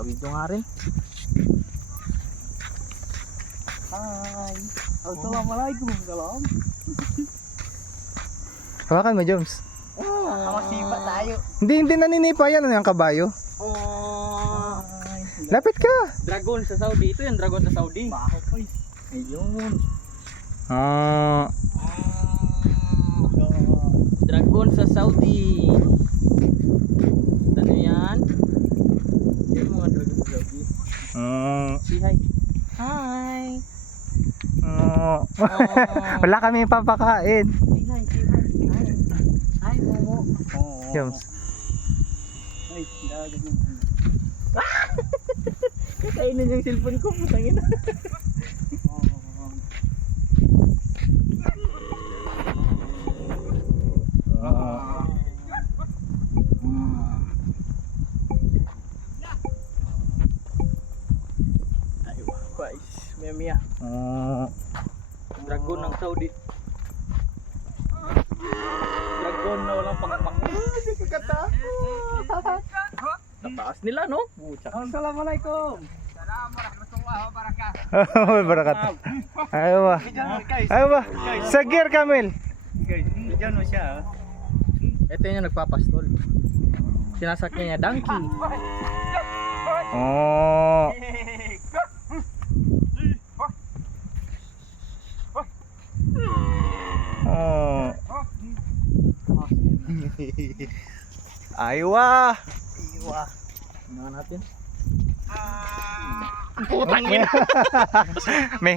Nakabidyo nga rin. Hi. Assalamualaikum. Salam. Hawakan mo, Joms. Masipa tayo. Hindi naninipa yan. Ano yung kabayo? Oh. Lapit ka. Dragon sa Saudi. Ito yung dragon sa Saudi. Baho ko eh. Ayun. Dragon sa Saudi. Ano yan? Yan mga dragon sa Saudi. Say hi. Hi. Wala kami papakain. Say hi. Say hi. Hi. Hi, Momo. Joms. Ay, dagat yung kakainin yung cellphone ko. Putangin na. Ay, guys. Mia. Dragon ng Saudi. Dragon na walang pakpak. Hindi ko katakot. Nataas nila, no? Assalamualaikum. Barakat. Ayo ba? Ayo ba? Sa gear, Camel. Guys, diyan mo siya. Ito yung nagpapastol. Sinasakyan niya donkey. Oh. Oh. Aywa. Iwa. Tingnan natin. may